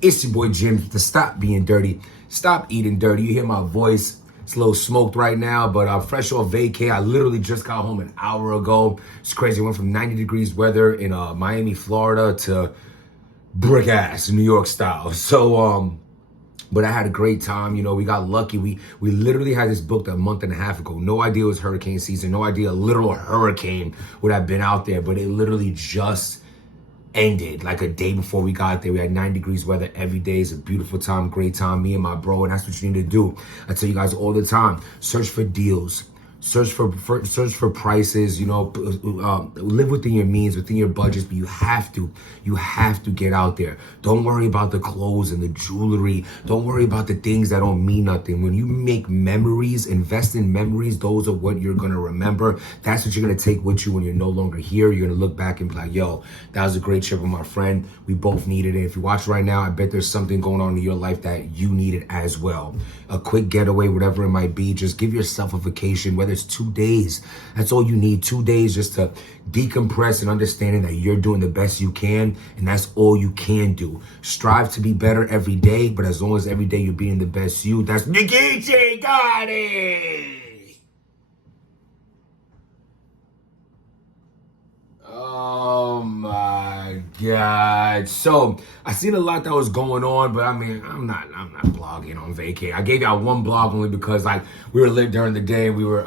It's your boy Jim to stop being dirty, stop eating dirty. You hear my voice, it's a little smoked right now, but I'm fresh off vacay. I literally just got home an hour ago. It's crazy. I went from 90 degrees weather in Miami, Florida to brick ass New York style. So, but I had a great time. You know, we got lucky. We literally had this booked a month and a half ago. No idea it was hurricane season. No idea a literal hurricane would have been out there, but it literally just ended like a day before we got there. We had 9 degrees weather every day. It's a beautiful time, great time, me and my bro, and that's what you need to do. I tell you guys all the time, search for deals. Search for prices, you know, live within your means, within your budgets, but you have to get out there. Don't worry about the clothes and the jewelry. Don't worry about the things that don't mean nothing. When you make memories, invest in memories, those are what you're going to remember. That's what you're going to take with you when you're no longer here. You're going to look back and be like, yo, that was a great trip with my friend. We both needed it. If you watch right now, I bet there's something going on in your life that you needed as well. A quick getaway, whatever it might be, just give yourself a vacation, whether it's 2 days. That's all you need, 2 days just to decompress and understanding that you're doing the best you can, and that's all you can do. Strive to be better every day, but as long as every day you're being the best you, that's Geechi, Gotti! Oh my God. So I seen a lot that was going on, but I mean, I'm not blogging on vacay. I gave y'all one blog only because like we were lit during the day. We were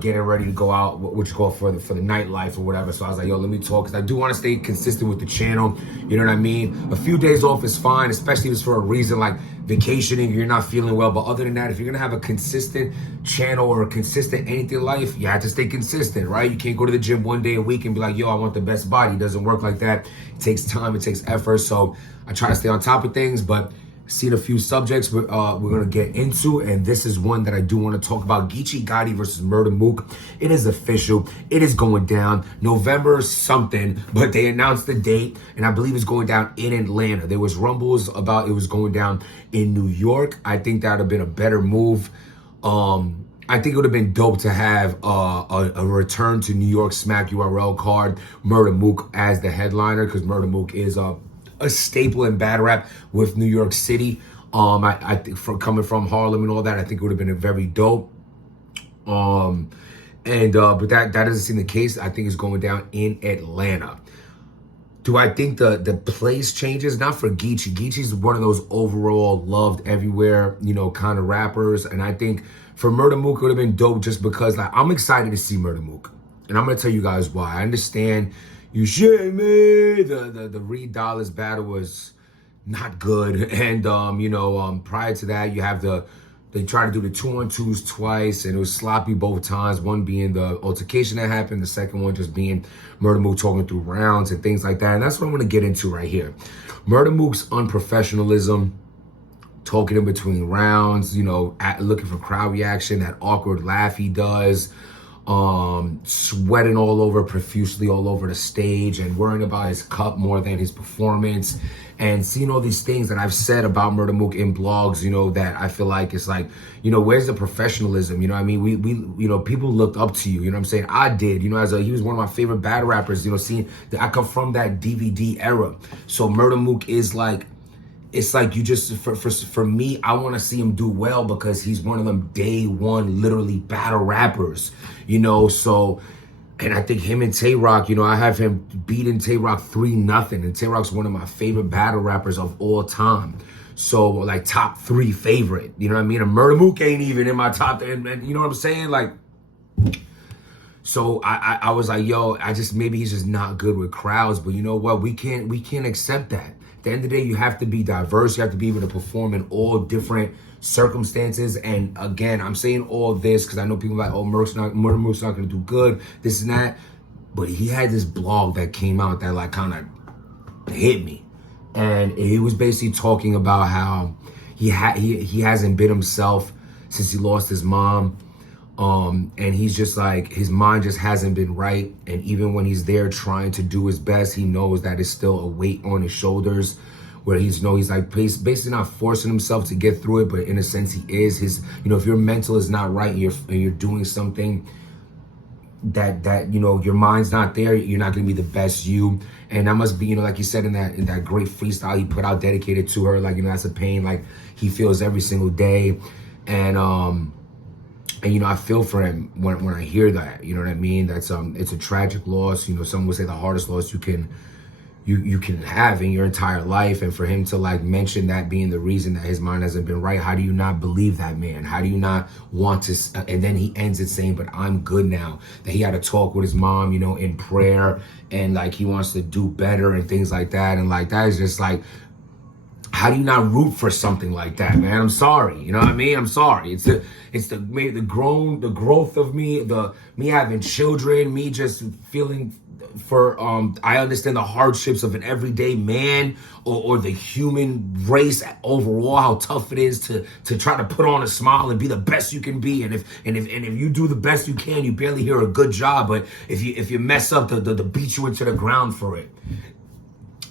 getting ready to go out, what you call for the nightlife or whatever. So I was like, yo, let me talk, because I do want to stay consistent with the channel. You know what I mean? A few days off is fine, especially if it's for a reason like vacationing, you're not feeling well. But other than that, if you're gonna have a consistent channel or a consistent anything in life, you have to stay consistent, right? You can't go to the gym one day a week and be like, yo, I want the best body. It doesn't work like that. It takes time, it takes effort. So I try to stay on top of things, but seen a few subjects we're gonna get into, and this is one that I do want to talk about. Geechi, Gotti versus Murda, Mook. It is official. It is going down November something, but they announced the date, and I believe it's going down in Atlanta. There was rumbles about it was going down in New York. I think that would have been a better move. I think it would have been dope to have a return to New York Smack URL card, Murda Mook as the headliner, because Murda Mook is a staple in battle rap with New York City. I think coming from Harlem and all that, I think it would have been a very dope. But that doesn't seem the case. I think it's going down in Atlanta. Do I think the place changes? Not for Geechi. Geechi's one of those overall loved everywhere, you know, kind of rappers. And I think for Murda Mook, it would have been dope just because like I'm excited to see Murda Mook. And I'm gonna tell you guys why. I understand you shit me. The Reed Dollars battle was not good. And prior to that, you have they tried to do the 2-on-2s twice, and it was sloppy both times. One being the altercation that happened, the second one just being Murda Mook talking through rounds and things like that. And that's what I'm gonna get into right here. Murda Mook's unprofessionalism, talking in between rounds, you know, looking for crowd reaction, that awkward laugh he does, sweating all over profusely all over the stage and worrying about his cup more than his performance, and seeing all these things that I've said about Murda Mook in blogs, you know, that I feel like it's like, you know, where's the professionalism? You know what I mean? We you know, people looked up to you, you know what I'm saying? I did, you know, he was one of my favorite battle rappers, you know, seeing that I come from that DVD era. So Murda Mook is like, it's like you just, for me, I want to see him do well because he's one of them day one, literally battle rappers, you know, so, and I think him and Tay Rock, you know, I have him beating Tay Rock 3-0, and Tay Rock's one of my favorite battle rappers of all time. So, like, top 3 favorite, you know what I mean? And Murda Mook ain't even in my top, and you know what I'm saying? Like, so I was like, yo, maybe he's just not good with crowds, but you know what? We can't accept that. At the end of the day, you have to be diverse. You have to be able to perform in all different circumstances. And again, I'm saying all this because I know people like, oh, Murda Mook's not going to do good, this and that. But he had this blog that came out that like kind of hit me. And he was basically talking about how he hasn't been himself since he lost his mom. And he's just like, his mind just hasn't been right. And even when he's there trying to do his best, he knows that it's still a weight on his shoulders, where he's like basically not forcing himself to get through it, but in a sense he is. His, you know, if your mental is not right and you're doing something, that you know, your mind's not there, you're not gonna be the best you. And that must be, you know, like you said in that great freestyle he put out dedicated to her, like, you know, that's a pain like he feels every single day. And you know, I feel for him when I hear that, you know what I mean? That's it's a tragic loss. You know, some would say the hardest loss you can have in your entire life. And for him to like mention that being the reason that his mind hasn't been right, how do you not believe that man? How do you not want to? And then he ends it saying, but I'm good now. That he had a talk with his mom, you know, in prayer, and like he wants to do better and things like that. And like, that is just like, how do you not root for something like that, man? I'm sorry. You know what I mean? I'm sorry. It's the growth of me, me having children, me just feeling for, I understand the hardships of an everyday man or the human race overall, how tough it is to try to put on a smile and be the best you can be. And if you do the best you can, you barely hear a good job. But if you mess up, the beat you into the ground for it.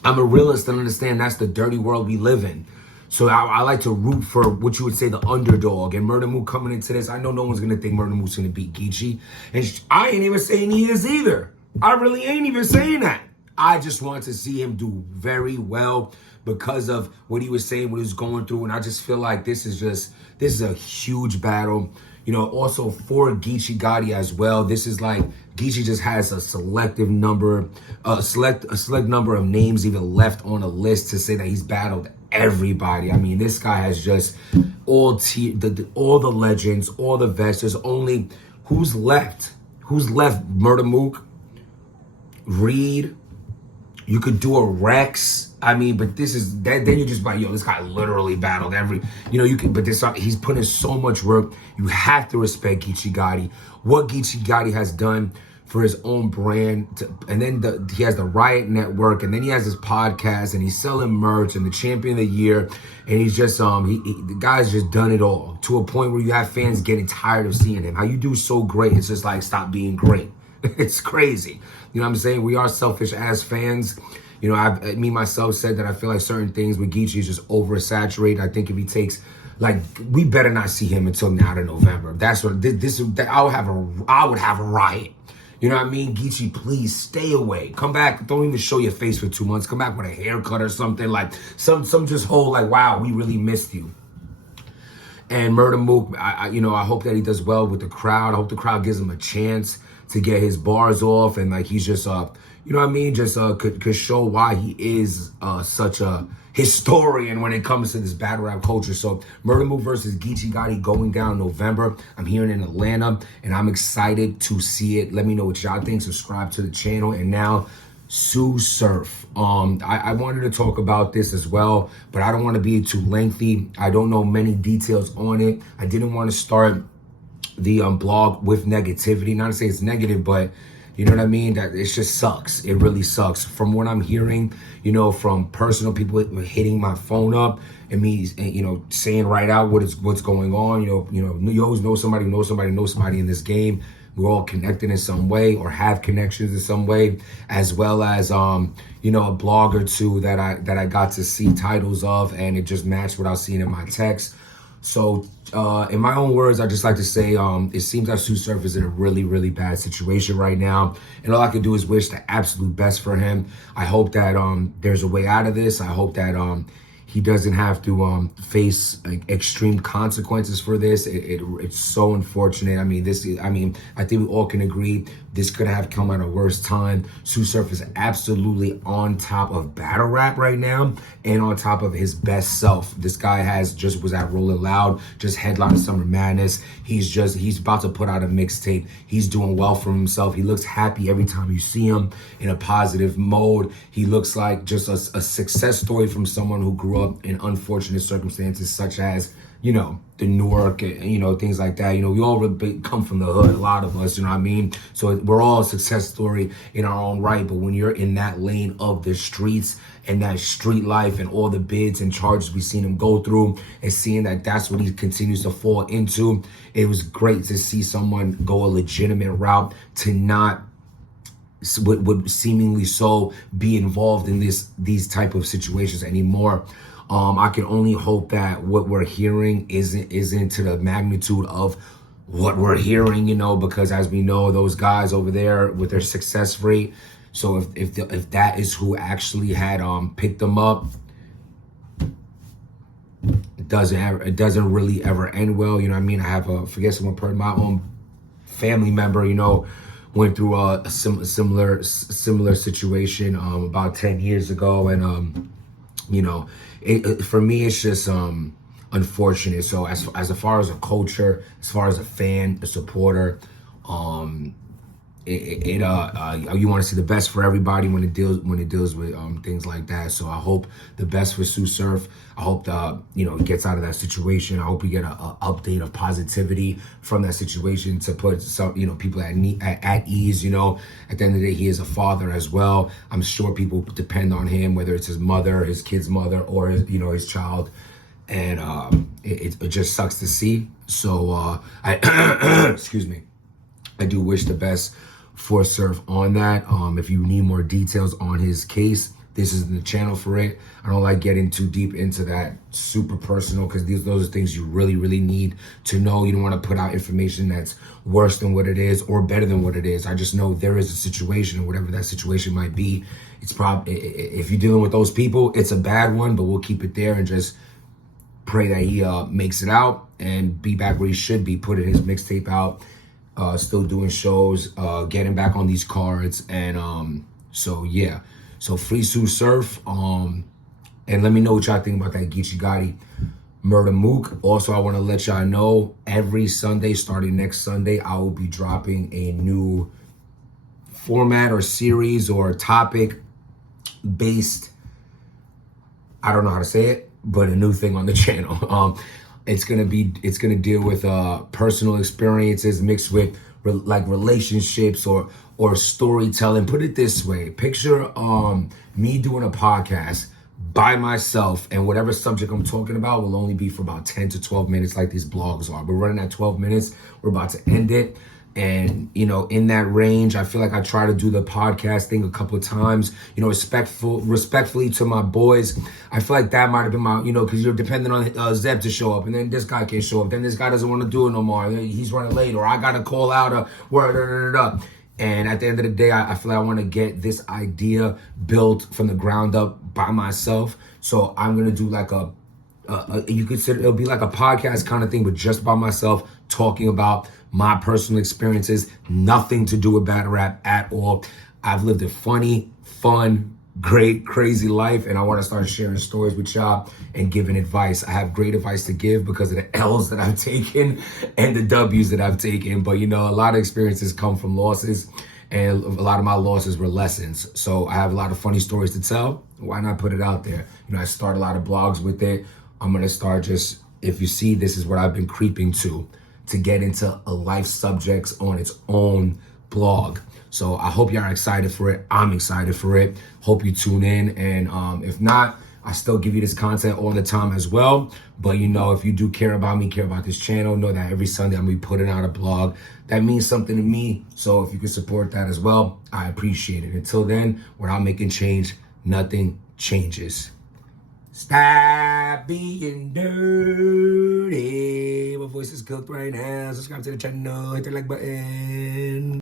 I'm a realist and understand that's the dirty world we live in. So I like to root for what you would say the underdog. And Murda Mook coming into this, I know no one's going to think Murda Mook's going to beat Geechi. And I ain't even saying he is either. I really ain't even saying that. I just want to see him do very well because of what he was saying, what he was going through. And I just feel like this is a huge battle. You know, also for Geechi Gotti as well. This is like, Geechi just has a select number of names even left on a list to say that he's battled everybody. I mean, this guy has just all the legends, all the vets. There's only, who's left? Who's left? Murda Mook, Reed. You could do a Rex. I mean, but this is that. Then you're just like, yo, this guy literally battled every. You know, you can. But this, he's putting so much work. You have to respect Geechi Gotti. What Geechi Gotti has done for his own brand, and then he has the Riot Network, and then he has his podcast, and he's selling merch, and the Champion of the Year, and he's just the guy's just done it all to a point where you have fans getting tired of seeing him. How you do so great, it's just like, stop being great. It's crazy. You know what I'm saying? We are selfish as fans. You know, me myself said that I feel like certain things with Geechi is just oversaturated. I think if he takes, like, we better not see him until now to November. That's what I would have a riot. You know what I mean? Geechi, please stay away. Come back. Don't even show your face for 2 months. Come back with a haircut or something, like some just whole like, wow, we really missed you. And Murda Mook, I hope that he does well with the crowd. I hope the crowd gives him a chance to get his bars off, and like he's just you know what I mean, just could show why he is such a historian when it comes to this battle rap culture. So Murda Mook versus Geechi Gotti going down November. I'm here in Atlanta, and I'm excited to see it. Let me know what y'all think. Subscribe to the channel. And now, Tsu Surf. I wanted to talk about this as well, but I don't want to be too lengthy. I don't know many details on it. I didn't want to start the blog with negativity. Not to say it's negative, but you know what I mean? That it just sucks. It really sucks. From what I'm hearing, you know, from personal people hitting my phone up and me, you know, saying right out what's going on. You always know somebody in this game. We're all connected in some way or have connections in some way, as well as you know, a blog or two that I got to see titles of, and it just matched what I was seeing in my text. So in my own words, I just like to say it seems like Tsu Surf is in a really, really bad situation right now. And all I can do is wish the absolute best for him. I hope that there's a way out of this. I hope that he doesn't have to face extreme consequences for this. It's so unfortunate. I mean, I think we all can agree this could have come at a worse time. Tsu Surf is absolutely on top of battle rap right now and on top of his best self. This guy was at Rolling Loud, just headlined Summer Madness. He's about to put out a mixtape. He's doing well for himself. He looks happy every time you see him in a positive mode. He looks like just a success story from someone who grew up in unfortunate circumstances such as, you know, the Newark, you know, things like that. You know, we all come from the hood, a lot of us, you know what I mean? So we're all a success story in our own right. But when you're in that lane of the streets and that street life and all the bids and charges we've seen him go through, and seeing that that's what he continues to fall into, it was great to see someone go a legitimate route to not would seemingly so be involved in these type of situations anymore. I can only hope that what we're hearing isn't to the magnitude of what we're hearing, because as we know, those guys over there with their success rate. So if that is who actually had picked them up, it doesn't really ever end well. You know what I mean? I have forget someone, my own family member, went through a similar situation about 10 years ago, and for me, it's just unfortunate. So as far as a culture, as far as a fan, a supporter, you want to see the best for everybody when it deals with things like that. So I hope the best for Tsu Surf. I hope he gets out of that situation. I hope we get a update of positivity from that situation to put some people at ease. At the end of the day, he is a father as well. I'm sure people depend on him, whether it's his mother, his kid's mother, or his child. And it just sucks to see. So I excuse me. I do wish the best for Surf on that. If you need more details on his case, this is the channel for it. I don't like getting too deep into that super personal, because those are things you really, really need to know. You don't want to put out information that's worse than what it is or better than what it is. I just know there is a situation, whatever that situation might be. It's probably, if you're dealing with those people, it's a bad one, but we'll keep it there and just pray that he makes it out and be back where he should be, putting his mixtape out. Still doing shows, getting back on these cards, and so yeah. So free Tsu Surf, and let me know what y'all think about that Geechi Gotti Murda Mook. Also, I want to let y'all know every Sunday, starting next Sunday, I will be dropping a new format or series or topic based, I don't know how to say it, but a new thing on the channel. It's gonna deal with personal experiences mixed with relationships or storytelling. Put it this way: picture me doing a podcast by myself, and whatever subject I'm talking about will only be for about 10 to 12 minutes, like these blogs are. We're running at 12 minutes. We're about to end it. And, in that range, I feel like I try to do the podcast thing a couple of times, respectfully to my boys. I feel like that might have been my, because you're dependent on Zeb to show up, and then this guy can't show up. Then this guy doesn't want to do it no more. He's running late, or I got to call out a word. And at the end of the day, I feel like I want to get this idea built from the ground up by myself. So I'm going to do like you consider it'll be like a podcast kind of thing, but just by myself, talking about my personal experiences, nothing to do with battle rap at all. I've lived a funny, fun, great, crazy life, and I want to start sharing stories with y'all and giving advice. I have great advice to give because of the L's that I've taken and the W's that I've taken. But a lot of experiences come from losses, and a lot of my losses were lessons. So I have a lot of funny stories to tell. Why not put it out there? I start a lot of blogs with it. I'm going to start if you see, this is what I've been creeping to get into a life subjects on its own blog. So I hope y'all are excited for it. I'm excited for it. Hope you tune in. And if not, I still give you this content all the time as well. But if you do care about me, care about this channel, know that every Sunday I'm going to be putting out a blog. That means something to me. So if you can support that as well, I appreciate it. Until then, without making change, nothing changes. Stop being dirty. My voice is cooked right now. Subscribe to the channel. Hit the like button.